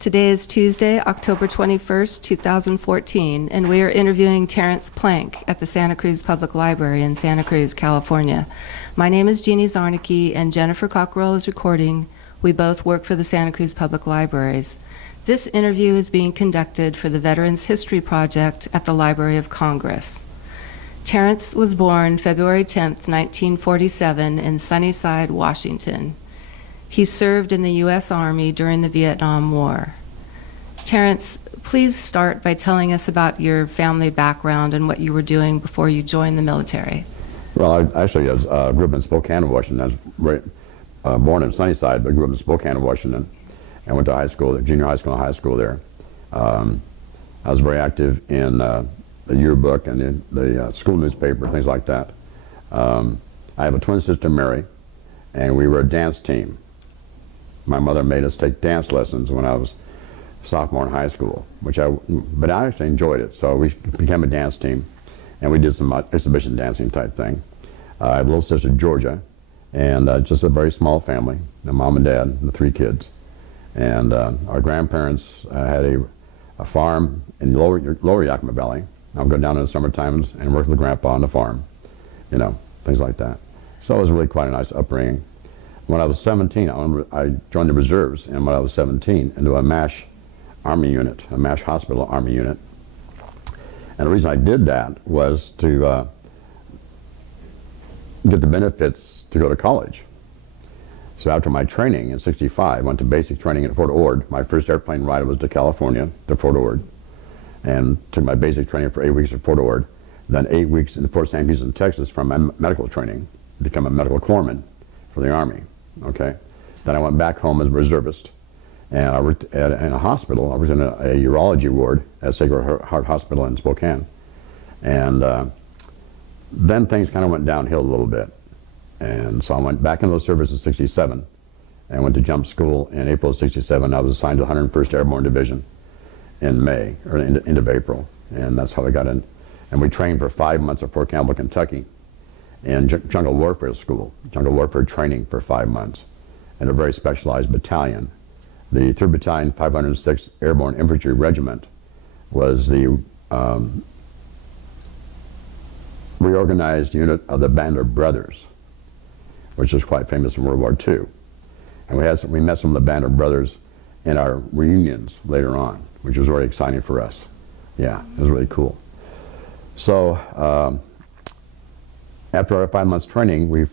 Today is Tuesday, October 21st, 2014, and we are interviewing Terrence Plank at the Santa Cruz Public Library in Santa Cruz, California. My name is Jeannie Zarnicki, and Jennifer Cockrell is recording. We both work for the Santa Cruz Public Libraries. This interview is being conducted for the Veterans History Project at the Library of Congress. Terrence was born February 10, 1947, in Sunnyside, Washington. He served in the U.S. Army during the Vietnam War. Terrence, please start by telling us about your family background and what you were doing before you joined the military. Well, I actually grew up in Spokane, Washington. I was born in Sunnyside, but grew up in Spokane, Washington, and went to high school, junior high school and high school there. I was very active in the yearbook and in the school newspaper, things like that. I have a twin sister, Mary, and we were a dance team. My mother made us take dance lessons when I was a sophomore in high school, but I actually enjoyed it. So we became a dance team, and we did some exhibition dancing type thing. I have a little sister, Georgia, and just a very small family, a mom and dad, and the 3 kids. And our grandparents had a farm in lower Yakima Valley. I would go down in the summer times and work with Grandpa on the farm, you know, things like that. So it was really quite a nice upbringing. When I was 17, I joined the reserves, and when I was 17, into a MASH Army unit, a MASH hospital Army unit. And the reason I did that was to get the benefits to go to college. So after my training in '65, I went to basic training at Fort Ord. My first airplane ride was to California, to Fort Ord, and took my basic training for 8 weeks at Fort Ord, then 8 weeks in Fort St. Houston, Texas for my medical training, to become a medical corpsman for the Army. Okay. Then I went back home as a reservist, and I worked in a hospital. I worked in a urology ward at Sacred Heart Hospital in Spokane, and then things kind of went downhill a little bit, and so I went back into the service in '67, and went to jump school in April of '67. I was assigned to the 101st Airborne Division in May, or end of April, and that's how I got in. And we trained for 5 months at Fort Campbell, Kentucky, in jungle warfare school, jungle warfare training for 5 months, in a very specialized battalion. The 3rd Battalion, 506th Airborne Infantry Regiment was the reorganized unit of the Band of Brothers, which was quite famous in World War II. And we met some of the Band of Brothers in our reunions later on, which was very exciting for us. Yeah, it was really cool. So, after our 5 months training, we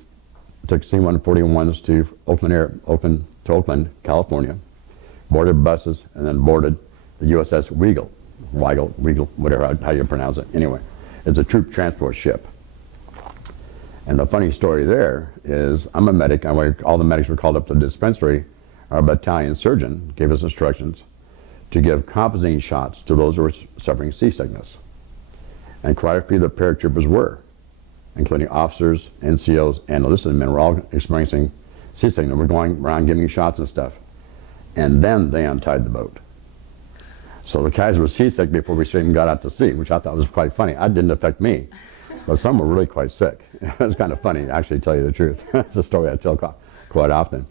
took C-141s to Oakland, California, boarded buses, and then boarded the USS Regal, whatever, how you pronounce it. Anyway, it's a troop transport ship. And the funny story there is, I'm a medic. All the medics were called up to the dispensary. Our battalion surgeon gave us instructions to give compazine shots to those who were suffering seasickness. And quite a few of the paratroopers were, including officers, NCOs, and enlisted men were all experiencing seasickness. We're going around giving shots and stuff. And then they untied the boat. So the guys were seasick before we even got out to sea, which I thought was quite funny. It didn't affect me, but some were really quite sick. It was kind of funny, actually, to tell you the truth. It's a story I tell quite often.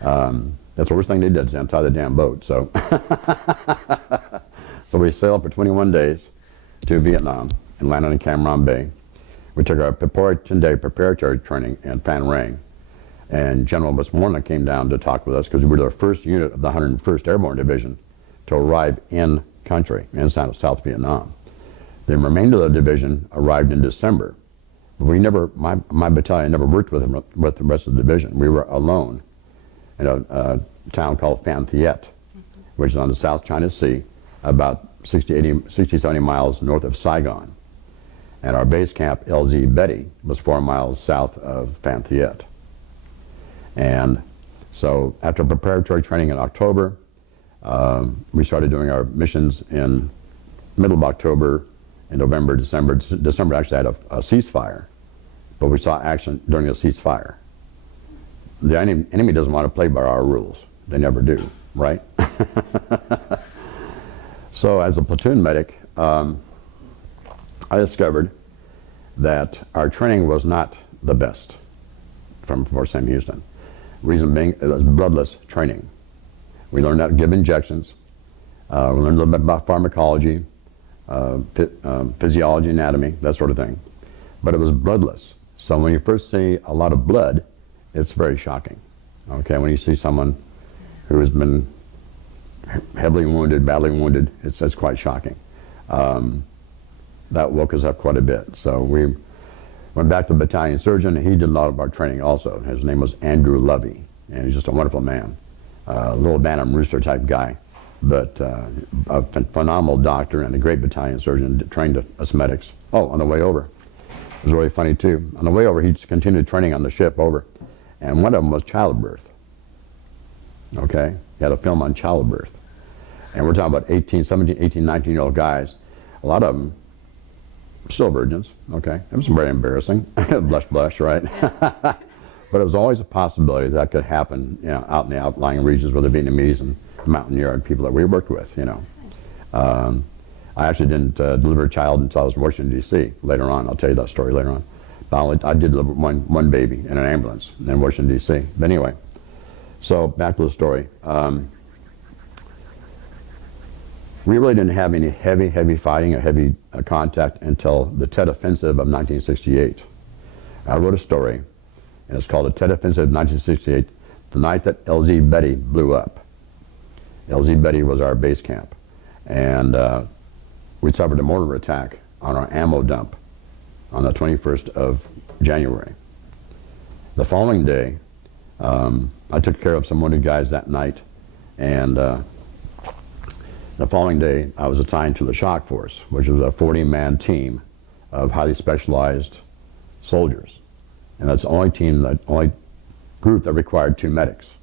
That's the worst thing they did, is untie the damn boat. So, so we sailed for 21 days to Vietnam and landed in Cam Ranh Bay. We took our 10-day preparatory training in Phan Rang, and General Westmoreland came down to talk with us because we were the first unit of the 101st Airborne Division to arrive in country, in South Vietnam. The remainder of the division arrived in December. We never, my battalion never worked with the rest of the division. We were alone in a town called Phan Thiet, which is on the South China Sea, about 60, 70 miles north of Saigon. And our base camp, LZ Betty, was 4 miles south of Phan Thiet. And so after preparatory training in October, we started doing our missions in middle of October, in November, December. December actually had a ceasefire, but we saw action during the ceasefire. The enemy doesn't want to play by our rules. They never do, right? So as a platoon medic, I discovered that our training was not the best from Fort Sam Houston. Reason being, it was bloodless training. We learned how to give injections. We learned a little bit about pharmacology, physiology, anatomy, that sort of thing. But it was bloodless. So when you first see a lot of blood, it's very shocking. Okay, when you see someone who has been heavily wounded, badly wounded, it's quite shocking. That woke us up quite a bit. So we went back to the battalion surgeon, and he did a lot of our training also. His name was Andrew Lovey, and he's just a wonderful man. A little Bantam Rooster type guy, but a phenomenal doctor and a great battalion surgeon, trained us medics. Oh, on the way over, it was really funny too. On the way over, he continued training on the ship over, and one of them was childbirth. Okay, he had a film on childbirth. And we're talking about 18, 17, 18, 19-year-old guys. A lot of them still virgins, okay? It was very embarrassing. Blush, blush, right? Yeah. But it was always a possibility that could happen, you know, out in the outlying regions with the Vietnamese and mountaineer people that we worked with, you know. I actually didn't deliver a child until I was in Washington, D.C. later on. I'll tell you that story later on. But I did deliver one baby in an ambulance in Washington, D.C. But anyway, so back to the story. We really didn't have any heavy fighting or heavy contact until the Tet Offensive of 1968. I wrote a story, and it's called the Tet Offensive of 1968, the night that LZ Betty blew up. LZ Betty was our base camp, and we suffered a mortar attack on our ammo dump on the 21st of January. The following day, I took care of some wounded guys that night, and the following day, I was assigned to the shock force, which was a 40-man team of highly specialized soldiers. And that's the only group that required 2 medics.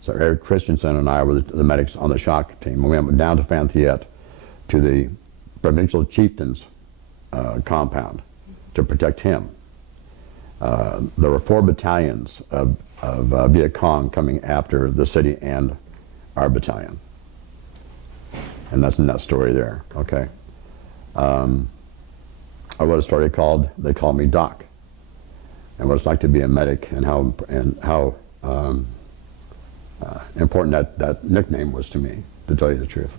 So Eric Christensen and I were the medics on the shock team. We went down to Fanthiette to the provincial chieftain's compound to protect him. There were 4 battalions of Viet Cong coming after the city and our battalion. And that's in that story there, okay? I wrote a story called They Call Me Doc, and what it's like to be a medic and how important that nickname was to me, to tell you the truth.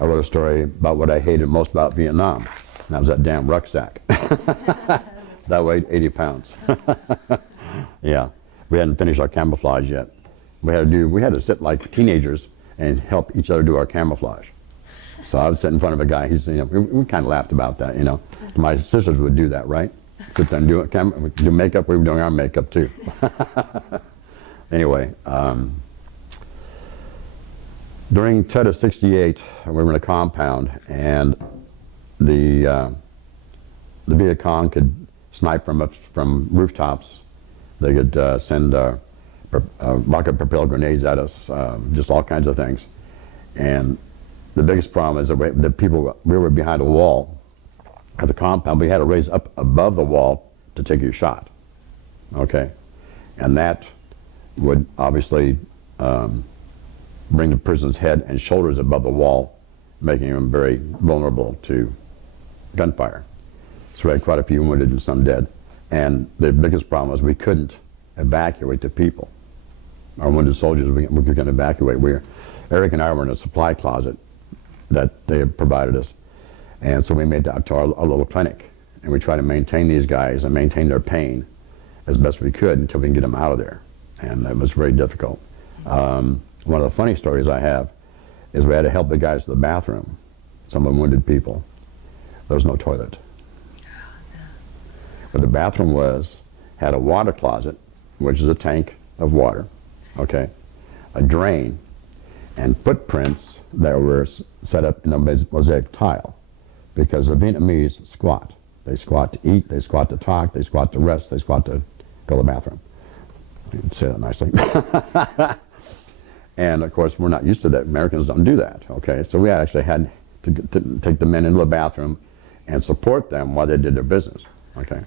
I wrote a story about what I hated most about Vietnam, and that was that damn rucksack. That weighed 80 pounds. Yeah, we hadn't finished our camouflage yet. We had to sit like teenagers and help each other do our camouflage. So I would sit in front of a guy. He's, you know, we kind of laughed about that, you know. My sisters would do that, right? Sit there and do makeup. We were doing our makeup too. Anyway, during Tet of '68, we were in a compound, and the Viet Cong could snipe from rooftops. They could send rocket-propelled grenades at us, just all kinds of things. And the biggest problem is that we were behind a wall at the compound. We had to raise up above the wall to take your shot, okay? And that would obviously bring the person's head and shoulders above the wall, making them very vulnerable to gunfire. So we had quite a few wounded and some dead. And the biggest problem was we couldn't evacuate the people. Our wounded soldiers, we couldn't evacuate. Eric and I were in a supply closet that they had provided us. And so we made that to our little clinic. And we tried to maintain these guys and maintain their pain as best we could until we can get them out of there. And it was very difficult. One of the funny stories I have is we had to help the guys to the bathroom, some of them wounded people. There was no toilet. But the bathroom had a water closet, which is a tank of water, okay, a drain, and footprints that were set up in a mosaic tile, because the Vietnamese squat. They squat to eat, they squat to talk, they squat to rest, they squat to go to the bathroom. I can say that nicely. And of course, we're not used to that. Americans don't do that, okay? So we actually had to take the men into the bathroom and support them while they did their business, okay?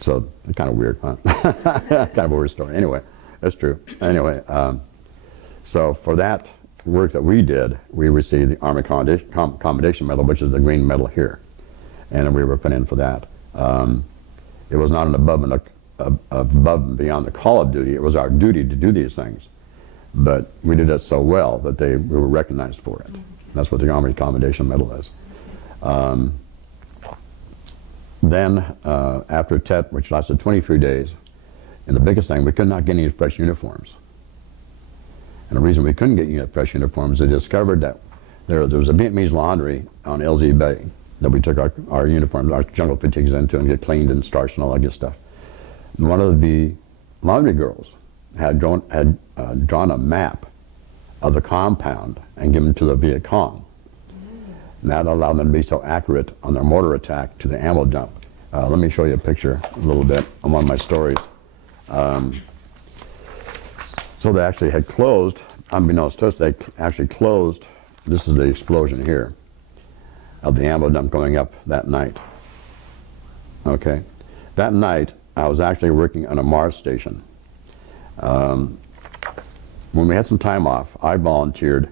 So it's kind of weird, huh? Kind of a weird story. Anyway, that's true. Anyway, so for that work that we did, we received the Army Commendation Medal, which is the green medal here. And we were put in for that. It was not an above and beyond the call of duty. It was our duty to do these things. but we did it so well that we were recognized for it. That's what the Army Commendation Medal is. Then, after Tet, which lasted 23 days, and the biggest thing, we could not get any fresh uniforms. And the reason we couldn't get any fresh uniforms, they discovered that there was a Vietnamese laundry on LZ Bay that we took our uniforms, our jungle fatigues into and get cleaned and starched and all that good stuff. And one of the laundry girls had drawn a map of the compound and given to the Viet Cong. And that allowed them to be so accurate on their mortar attack to the ammo dump. Let me show you a picture a little bit on one of my stories. So they actually had closed, unbeknownst to us, they actually closed. This is the explosion here of the ammo dump going up that night. Okay. That night, I was actually working on a Mars station. When we had some time off, I volunteered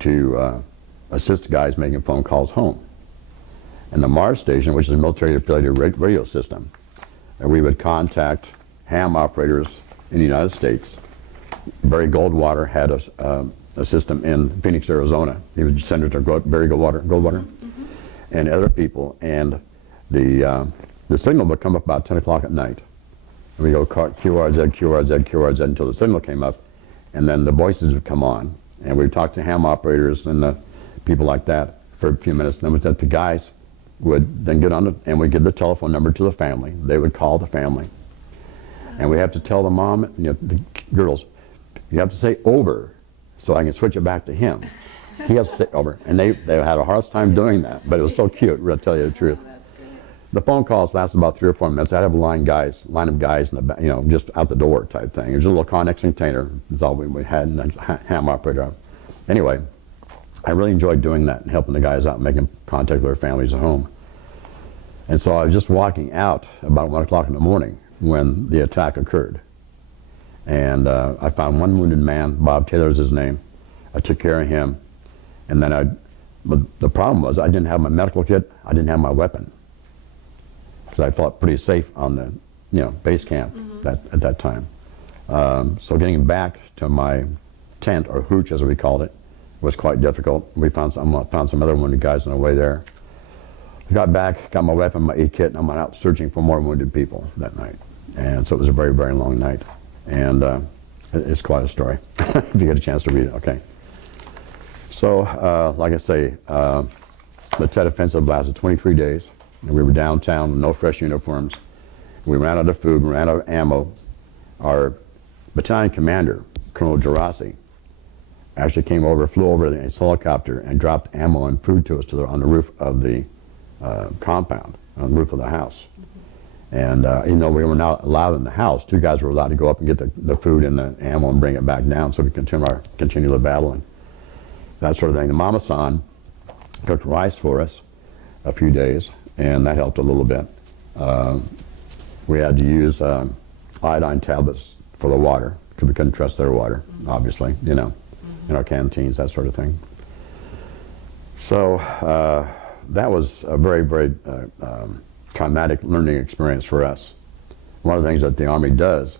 to assist guys making phone calls home. And the Mars station, which is a military affiliated radio system, and we would contact ham operators in the United States. Barry Goldwater had a system in Phoenix, Arizona. He was Senator Barry Goldwater, and other people. And the signal would come up about 10 o'clock at night. And we go QRZ, QRZ, QRZ until the signal came up, and then the voices would come on, and we'd talk to ham operators and the people like that for a few minutes. And then the guys would then get on it, and we'd give the telephone number to the family. They would call the family, and we have to tell the mom, the girls, you have to say over, so I can switch it back to him. He has to say over, and they had a hard time doing that, but it was so cute. To tell you the truth. The phone calls lasted about 3 or 4 minutes. I'd have a line of guys in the back, just out the door type thing. It was a little Connex container. That's all we had, and a ham operator. Anyway, I really enjoyed doing that and helping the guys out, making contact with their families at home. And so I was just walking out about 1 o'clock in the morning when the attack occurred. And I found one wounded man, Bob Taylor is his name. I took care of him. And then but the problem was I didn't have my medical kit, I didn't have my weapon. Because I felt pretty safe on the base camp at that time. So getting back to my tent, or hooch as we called it, was quite difficult. We found some other wounded guys on the way there. I got back, got my weapon, my aid kit, and I went out searching for more wounded people that night. And so it was a very, very long night. And it's quite a story, if you get a chance to read it, okay. So, like I say, the Tet Offensive lasted 23 days. And we were downtown with no fresh uniforms. We ran out of food, we ran out of ammo. Our battalion commander, Colonel Gerasi, actually came over, flew over in his helicopter and dropped ammo and food to us on the roof of the compound, on the roof of the house. And even though we were not allowed in the house, 2 guys were allowed to go up and get the food and the ammo and bring it back down so we could continue the battle and that sort of thing. The Mama San cooked rice for us a few days, and that helped a little bit. We had to use iodine tablets for the water because we couldn't trust their water, obviously, in our canteens, that sort of thing. So that was a very, very traumatic learning experience for us. One of the things that the Army does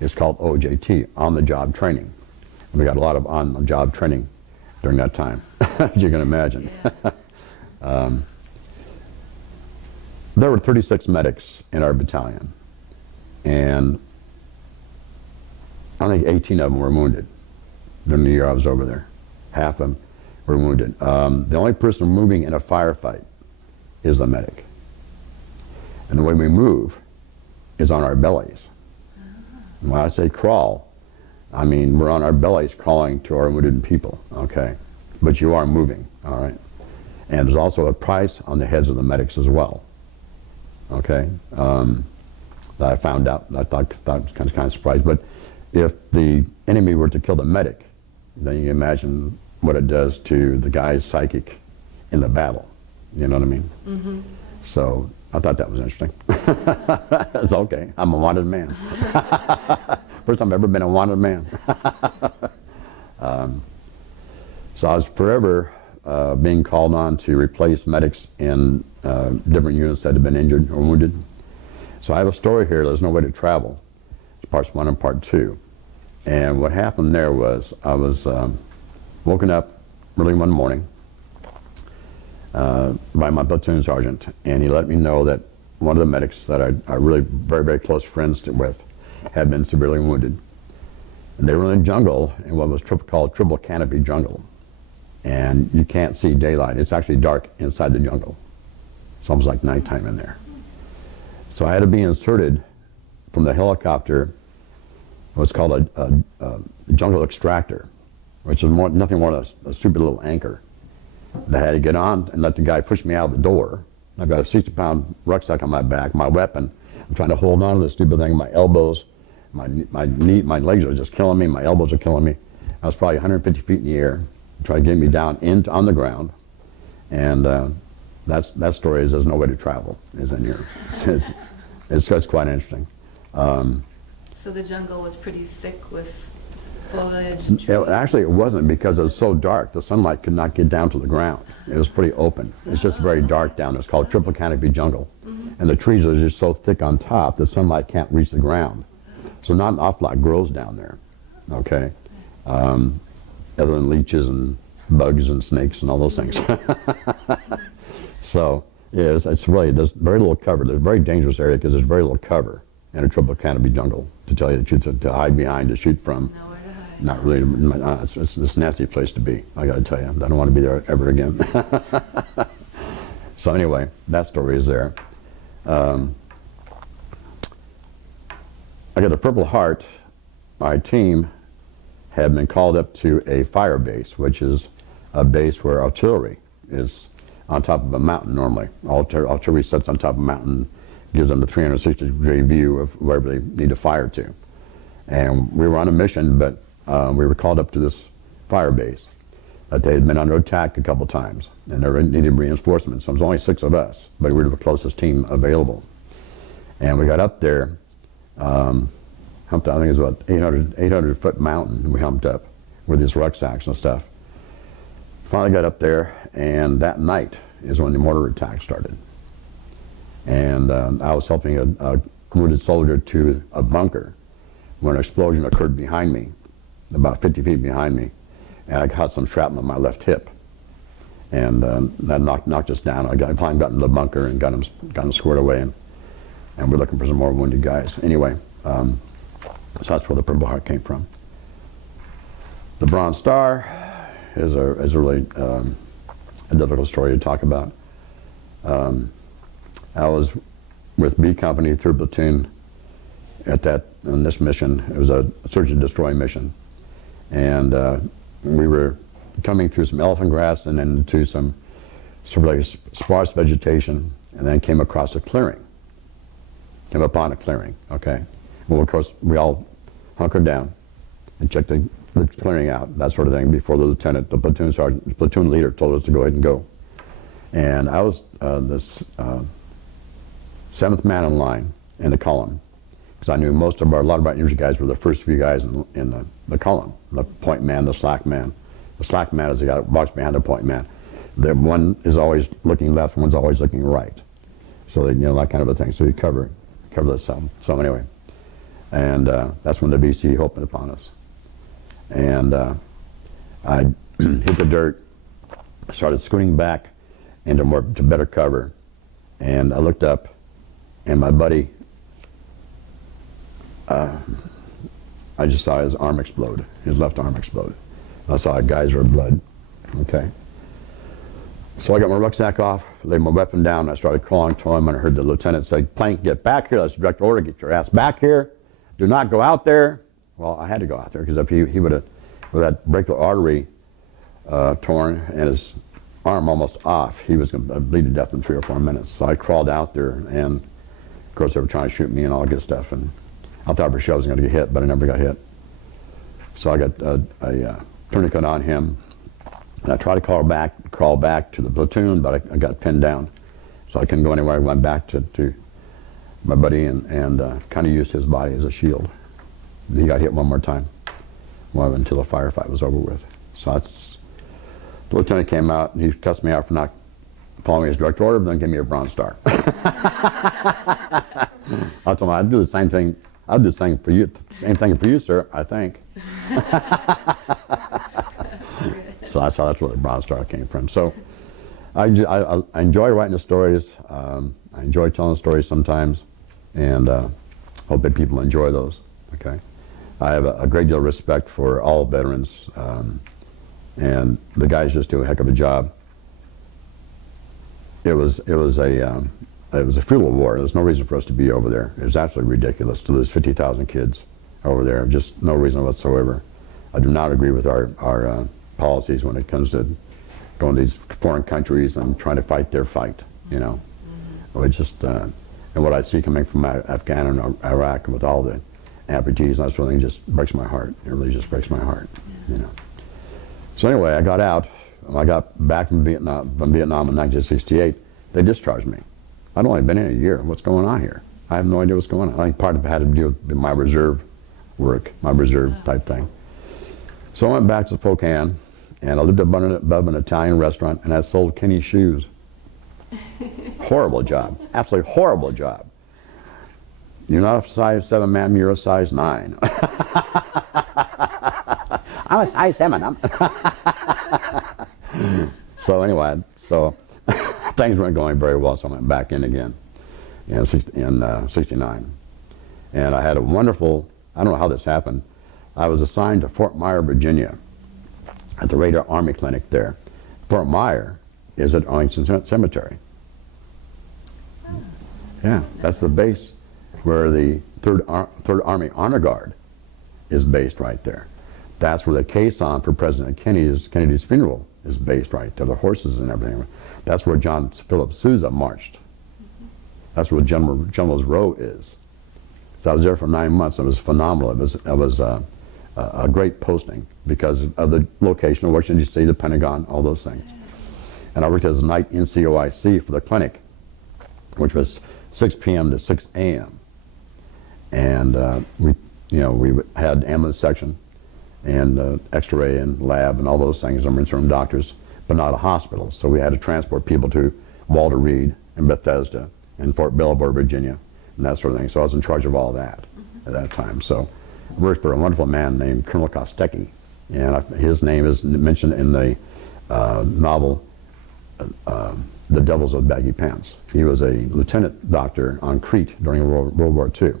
is called OJT, on-the-job training. And we got a lot of on-the-job training during that time, as you can imagine. Yeah. There were 36 medics in our battalion, and I think 18 of them were wounded during the year I was over there. Half of them were wounded. The only person moving in a firefight is the medic. And the way we move is on our bellies. And when I say crawl, I mean we're on our bellies crawling to our wounded people, okay? But you are moving, all right? And there's also a price on the heads of the medics as well. Okay, that I found out. I thought was kind of surprised. But if the enemy were to kill the medic, then you imagine what it does to the guy's psychic in the battle. You know what I mean? Mm-hmm. So I thought that was interesting. It's okay. I'm a wanted man. First time I've ever been a wanted man. So I was forever being called on to replace medics in different units that had been injured or wounded. So I have a story here. There's no way to travel. It's parts 1 and part 2. And what happened there was I was woken up early one morning by my platoon sergeant, and he let me know that one of the medics that I really very, very close friends with had been severely wounded. And they were in the jungle in what was called triple canopy jungle. And you can't see daylight. It's actually dark inside the jungle. It's almost like nighttime in there. So I had to be inserted from the helicopter, what's called a jungle extractor, which is nothing more than a stupid little anchor that I had to get on and let the guy push me out the door. I've got a 60-pound rucksack on my back, my weapon. I'm trying to hold on to this stupid thing. My elbows, my legs are just killing me. My elbows are killing me. I was probably 150 feet in the air, trying to get me down on the ground. And that story is there's no way to travel, is in here. It's quite interesting. So the jungle was pretty thick with foliage and trees? Actually, it wasn't, because it was so dark. The sunlight could not get down to the ground. It was pretty open. It's just very dark down there. It's called triple canopy jungle. And the trees are just so thick on top, the sunlight can't reach the ground. So not an awful lot grows down there, okay? Other than leeches and bugs and snakes and all those things. So yeah, it's really, there's very little cover. There's a very dangerous area because there's very little cover in a triple canopy jungle, to tell you the truth, to hide behind, to shoot from. Nowhere to hide. Not really. It's a nasty place to be, I gotta tell you. I don't want to be there ever again. So anyway, that story is there. I got a Purple Heart. My team had been called up to a fire base, which is a base where artillery is on top of a mountain normally. Artillery sits on top of a mountain, gives them the 360-degree view of wherever they need to fire to. And we were on a mission, but we were called up to this fire base. They had been under attack a couple times, and they needed reinforcements. So there was only 6 of us, but we were the closest team available. And we got up there, humped, I think it was about 800-foot mountain we humped up with these rucksacks and stuff. Finally got up there, and that night is when the mortar attack started. And I was helping a wounded soldier to a bunker when an explosion occurred behind me, about 50 feet behind me, and I caught some shrapnel on my left hip. And that knocked us down. I finally got into the bunker and got him squared away, and we're looking for some more wounded guys. Anyway, so that's where the Purple Heart came from. The Bronze Star is a really a difficult story to talk about. I was with B Company 3rd Platoon on this mission. It was a search and destroy mission. And we were coming through some elephant grass and then to some sort of like sparse vegetation, and then came across a clearing. Came upon a clearing, okay? Well, of course, we all hunkered down and checked the clearing out, that sort of thing, before the lieutenant, the platoon sergeant, the platoon leader told us to go ahead and go. And I was the 7th man in line in the column, because I knew a lot of our infantry guys were the first few guys in the column, the point man, the slack man. The slack man is the guy that walks behind the point man. The one is always looking left, one's always looking right. So, that kind of a thing. So you cover this up. So anyway, and that's when the VC opened upon us. And I hit the dirt, started scooting back into to better cover, and I looked up, and my buddy, I just saw his arm explode, his left arm explode. I saw a geyser of blood, okay? So I got my rucksack off, laid my weapon down, and I started crawling to him, and I heard the lieutenant say, "Plank, get back here, that's the direct order, get your ass back here. Do not go out there." Well, I had to go out there, because if he would have, with that brachial artery torn and his arm almost off, he was going to bleed to death in 3 or 4 minutes. So I crawled out there, and of course they were trying to shoot me and all that good stuff, and I thought for sure I was going to get hit, but I never got hit. So I got a tourniquet on him, and I tried to crawl back to the platoon, but I got pinned down, so I couldn't go anywhere. I went back to my buddy and kind of used his body as a shield. He got hit one more time, until the firefight was over with. So the lieutenant came out, and he cussed me out for not following his direct order, but then gave me a Bronze Star. I told him I'd do the same thing I'll do the same for you. Same thing for you, sir, I think. So that's where the Broad Star came from. So I enjoy writing the stories. I enjoy telling the stories sometimes, and hope that people enjoy those. Okay, I have a great deal of respect for all veterans, and the guys just do a heck of a job. It was a futile war. There's no reason for us to be over there. It was absolutely ridiculous to lose 50,000 kids over there. Just no reason whatsoever. I do not agree with our policies when it comes to going to these foreign countries and trying to fight their fight. You know, it's just and what I see coming from Afghanistan and Iraq and with all the amputees and that sort of thing just breaks my heart. It really just breaks my heart. You know. So anyway, I got out. When I got back from Vietnam in 1968, they discharged me. I'd only been in a year. What's going on here? I have no idea what's going on. I think part of it had to do with my reserve work, my reserve type thing. So I went back to Spokane, and I lived above an Italian restaurant, and I sold Kenny shoes. Horrible job. Absolutely horrible job. You're not a size 7 man, you're a size 9. I'm a size 7. So anyway, things weren't going very well, so I went back in again in 69. And I had a wonderful, I don't know how this happened, I was assigned to Fort Myer, Virginia, at the Radar Army Clinic there. Fort Myer is at Arlington Cemetery. Yeah, that's the base where the Third Army Honor Guard is based right there. That's where the caisson for President Kennedy's funeral is based right there, the horses and everything. That's where John Philip Sousa marched. That's where General's Row is. So I was there for 9 months. It was phenomenal. It was a great posting because of the location of Washington, D.C., the Pentagon, all those things. And I worked as a night NCOIC for the clinic, which was 6 p.m. to 6 a.m. And we had ambulance section and X-ray and lab and all those things, emergency room doctors, but not a hospital. So we had to transport people to Walter Reed and Bethesda and Fort Belvoir, Virginia, and that sort of thing. So I was in charge of all that at that time. So I worked for a wonderful man named Colonel Kostecki, and his name is mentioned in the novel The Devils of Baggy Pants. He was a lieutenant doctor on Crete during World War II.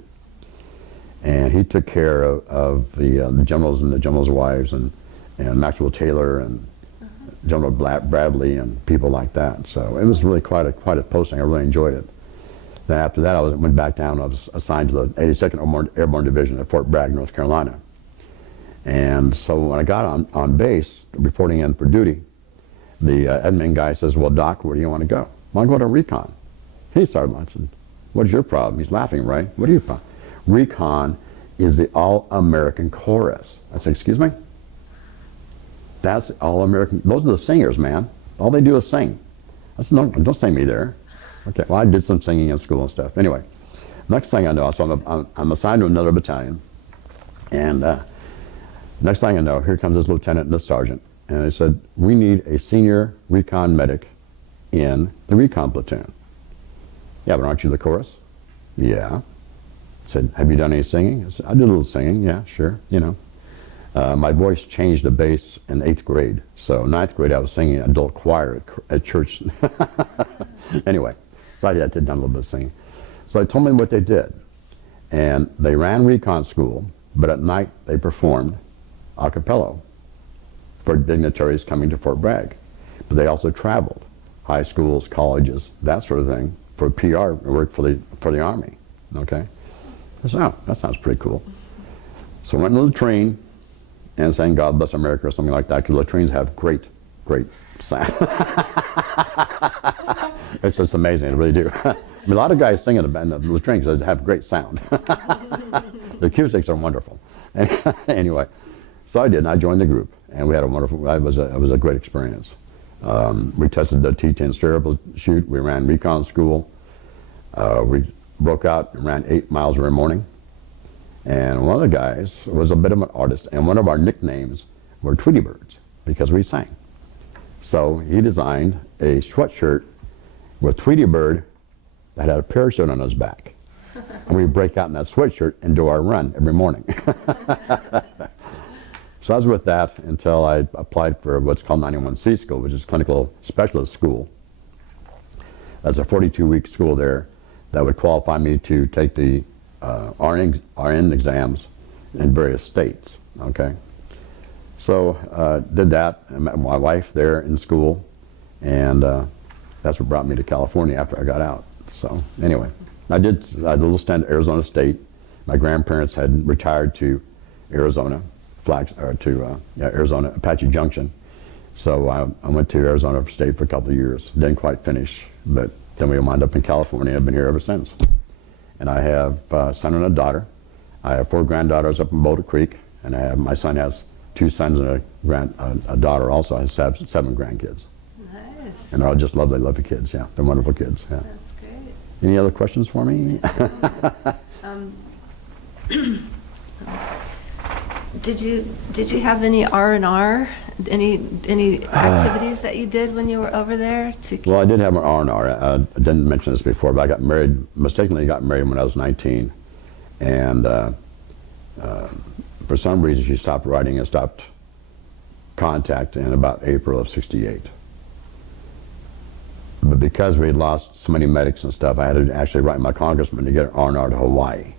And he took care of the generals and the generals' wives and Maxwell Taylor and General Bradley and people like that. So it was really quite a posting. I really enjoyed it. Then after that, I went back down. I was assigned to the 82nd Airborne Division at Fort Bragg, North Carolina. And so when I got on base, reporting in for duty, the admin guy says, "Well, Doc, where do you want to go?" "Well, I go to recon." He started. I said, "What is your problem?" He's laughing, right? "What are your problem?" "Recon is the All-American Chorus." I said, "Excuse me?" "That's All-American. Those are the singers, man. All they do is sing." I said, "No, don't sing me there." Okay, well, I did some singing in school and stuff. Anyway, next thing I know, so I'm assigned to another battalion, and next thing I know, here comes this lieutenant and this sergeant, and they said, "We need a senior recon medic in the recon platoon." "Yeah, but aren't you the chorus?" "Yeah." I said, "Have you done any singing?" I said, "I did a little singing, yeah, sure, you know." My voice changed a bass in 8th grade, so 9th grade I was singing adult choir at church. Anyway, so I did a little bit of singing. So they told me what they did, and they ran recon school, but at night they performed a cappella for dignitaries coming to Fort Bragg. But they also traveled, high schools, colleges, that sort of thing, for PR work for the Army, okay? I said, "Oh, that sounds pretty cool." So I went in the latrine and sang "God Bless America" or something like that, because latrines have great sound. It's just amazing, they really do. I mean, a lot of guys sing in the latrine because they have great sound. The acoustics are wonderful. Anyway, so I did, and I joined the group, and we had a wonderful, it was a great experience. We tested the T-10 stirrup chute, we ran recon school, we broke out and ran 8 miles every morning. And one of the guys was a bit of an artist, and one of our nicknames were Tweety Birds, because we sang. So he designed a sweatshirt with Tweety Bird that had a parachute on his back. And we break out in that sweatshirt and do our run every morning. So I was with that until I applied for what's called 91C school, which is clinical specialist school. That's a 42-week school there that would qualify me to take the RN exams in various states, okay? So did that. I met my wife there in school, and that's what brought me to California after I got out. So anyway, I did a little stint at Arizona State. My grandparents had retired to Arizona, Arizona Apache Junction. So I went to Arizona State for a couple of years. Didn't quite finish, but then we wound up in California. I've been here ever since. And I have a son and a daughter. I have 4 granddaughters up in Boulder Creek, and my son has 2 sons and a daughter also. I have 7 grandkids. Nice. And they're all just lovely, lovely kids. Yeah, they're wonderful kids. Yeah. That's great. Any other questions for me? Did you have any R&R? Any activities that you did when you were over there? Well, I did have an R&R. I didn't mention this before, but I got married, mistakenly got married when I was 19. And for some reason, she stopped writing and stopped contact in about April of '68. But because we had lost so many medics and stuff, I had to actually write my congressman to get an R&R to Hawaii.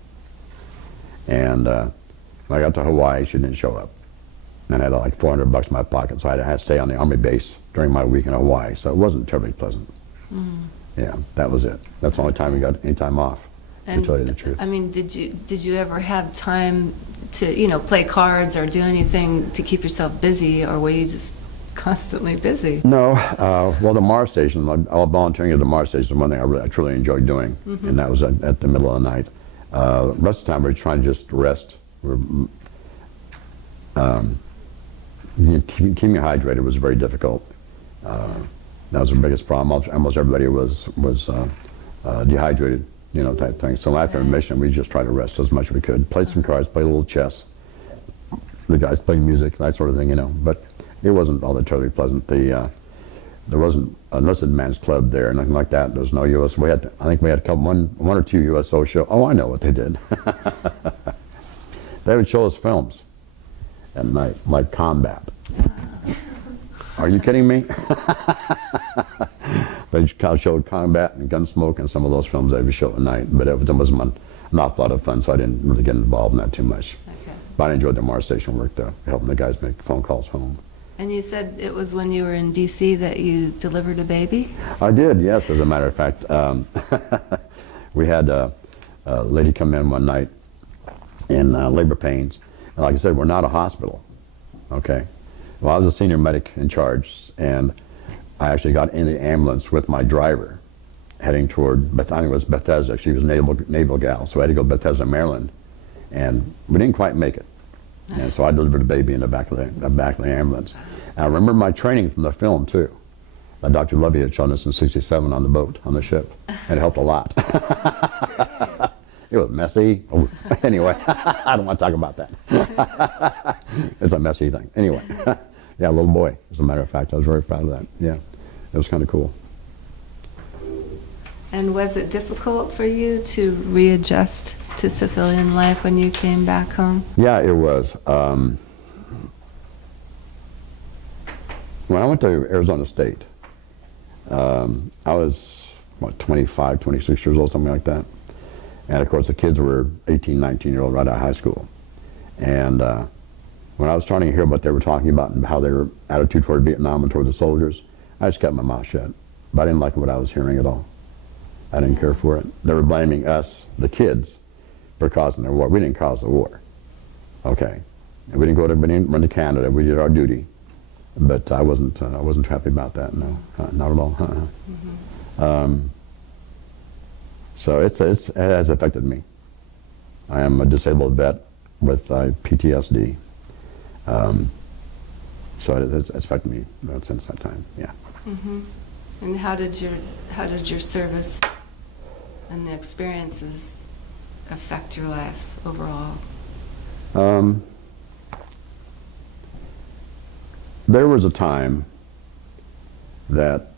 And when I got to Hawaii, she didn't show up. And I had like $400 in my pocket, so I had to stay on the Army base during my week in Hawaii. So it wasn't terribly pleasant. Yeah, that was it. That's the only time we got any time off, to tell you the truth. I mean, did you ever have time to play cards or do anything to keep yourself busy, or were you just constantly busy? No. Well, the Mars station, volunteering at the Mars station is one thing I truly enjoyed doing, and that was at the middle of the night. The rest of the time we were trying to just rest. Keeping hydrated was very difficult. That was the biggest problem. Almost everybody was dehydrated, type thing. So after a mission, we just tried to rest as much as we could. Play some cards, play a little chess. The guys played music, that sort of thing, But it wasn't all that terribly pleasant. There wasn't a enlisted man's club there, nothing like that. There was no U.S. I think we had one or two USO shows. Oh, I know what they did. They would show us films at night, like Combat. Are you kidding me? They showed Combat and Gunsmoke and some of those films they would show at night, but it was an awful lot of fun, so I didn't really get involved in that too much. Okay. But I enjoyed the Mars station work, though, helping the guys make phone calls home. And you said it was when you were in D.C. that you delivered a baby? I did, yes, as a matter of fact. We had a lady come in one night in labor pains. And like I said, we're not a hospital, okay? Well, I was a senior medic in charge, and I actually got in the ambulance with my driver heading toward, I think it was Bethesda. She was a naval gal, so I had to go to Bethesda, Maryland, and we didn't quite make it. And so I delivered a baby in the back of the ambulance. And I remember my training from the film, too. Dr. Lovey had shown us in '67 on the boat, on the ship. And it helped a lot. It was messy. Oh, anyway, I don't want to talk about that. It's a messy thing. Anyway, yeah, little boy, as a matter of fact. I was very proud of that. Yeah, it was kind of cool. And was it difficult for you to readjust to civilian life when you came back home? Yeah, it was. When I went to Arizona State, I was, 25, 26 years old, something like that. And of course, the kids were 18, 19-year-old right out of high school. And when I was starting to hear what they were talking about and how their attitude toward Vietnam and toward the soldiers, I just kept my mouth shut. But I didn't like what I was hearing at all. I didn't care for it. They were blaming us, the kids, for causing the war. We didn't cause the war, okay? And we didn't run to Canada. We did our duty, but I wasn't happy about that. No, not at all. So it has affected me. I am a disabled vet with PTSD. So it's affected me since that time. Yeah. Mm-hmm. And how did your service and the experiences affect your life overall? There was a time that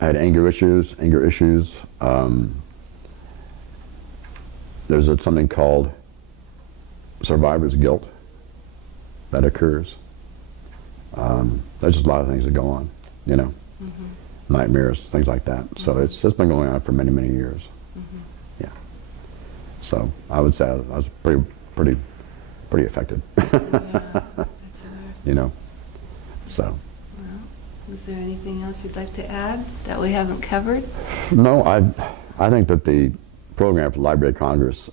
I had anger issues. there's something called survivor's guilt that occurs. There's just a lot of things that go on, you know, nightmares, things like that. So it's been going on for many, many years. Yeah. So I would say I was pretty affected. You know. So. Well, is there anything else you'd like to add that we haven't covered? No, I think that the program for Library of Congress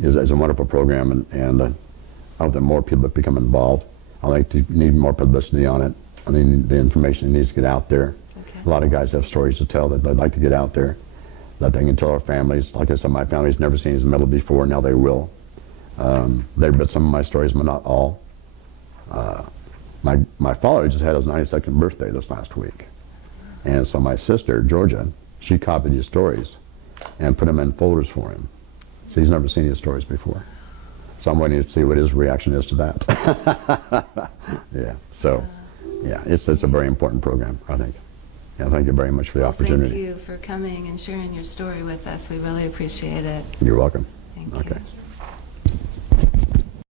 is a wonderful program, and I hope that more people become involved. I think you need more publicity on it. I mean, the information needs to get out there. Okay. A lot of guys have stories to tell that they'd like to get out there, that they can tell our families. Like I said, my family's never seen his medal before, now they will. They've read some of my stories, but not all. My father just had his 92nd birthday this last week. And so my sister, Georgia, she copied his stories and put them in folders for him. So he's never seen his stories before. So I'm waiting to see what his reaction is to that. Yeah, so, yeah, it's a very important program, I think. Yeah, thank you very much for the opportunity. Thank you for coming and sharing your story with us. We really appreciate it. You're welcome. Thank Okay. you.